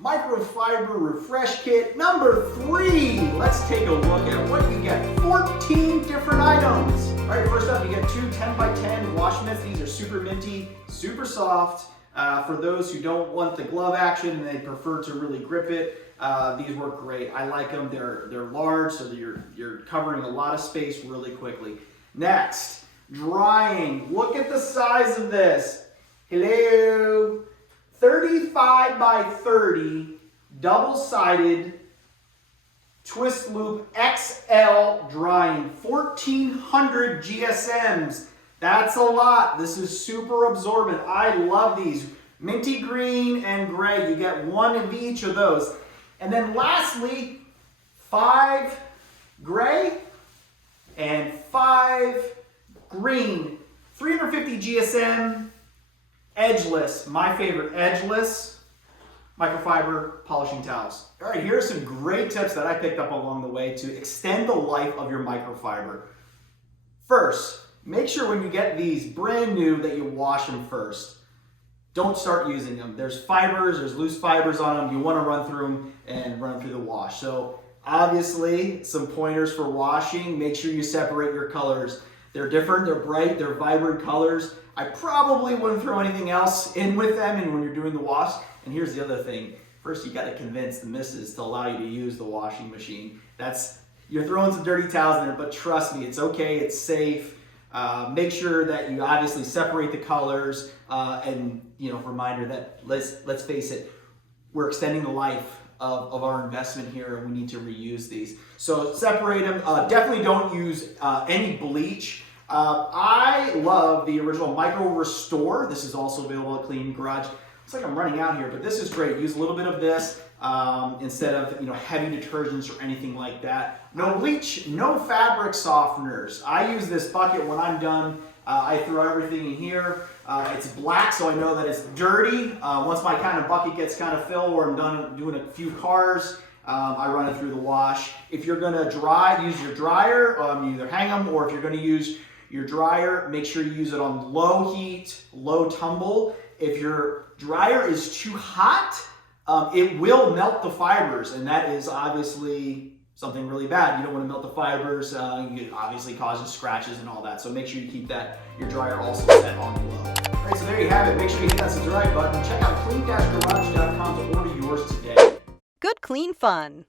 Microfiber Refresh Kit number 3. Let's take a look at what you get. 14 different items. All right, first up you get two 10x10 wash mitts. These are super minty, super soft. For those who don't want the glove action and they prefer to really grip it, these work great. I like them. They're large, so that you're covering a lot of space really quickly. Next, drying. Look at the size of this. Hello. 35 by 30, double-sided, twist loop XL drying, 1400 GSMs. That's a lot. This is super absorbent. I love these. Minty green and gray. You get one of each of those. And then lastly, 5 gray and 5 green. 350 GSM. Edgeless, my favorite, Edgeless microfiber polishing towels. All right, here are some great tips that I picked up along the way to extend the life of your microfiber. First, make sure when you get these brand new that you wash them first. Don't start using them. There's fibers, there's loose fibers on them. You want to run through them and run through the wash. So obviously, some pointers for washing. Make sure you separate your colors. They're different, they're bright, they're vibrant colors. I probably wouldn't throw anything else in with them and when you're doing the wash. And here's the other thing. First, you got to convince the missus to allow you to use the washing machine. You're throwing some dirty towels in there, but trust me, it's okay, it's safe. Make sure that you obviously separate the colors and reminder that let's face it, we're extending the life of our investment here and we need to reuse these. So separate them. Definitely don't use any bleach. I love the original Micro Restore. This is also available at Clean Garage. Looks like I'm running out here, but this is great. Use a little bit of this instead of heavy detergents or anything like that. No bleach, no fabric softeners. I use this bucket when I'm done. I throw everything in here. It's black, so I know that it's dirty. Once my kind of bucket gets kind of filled or I'm done doing a few cars, I run it through the wash. If you're gonna dry, use your dryer. You either hang them, or if you're gonna use your dryer, make sure you use it on low heat, low tumble. If your dryer is too hot, it will melt the fibers, and that is obviously something really bad. You don't want to melt the fibers. It obviously causes scratches and all that. So make sure you keep your dryer also set on low. All right, so there you have it. Make sure you hit that subscribe button. Check out clean-garage.com to order yours today. Good, clean fun.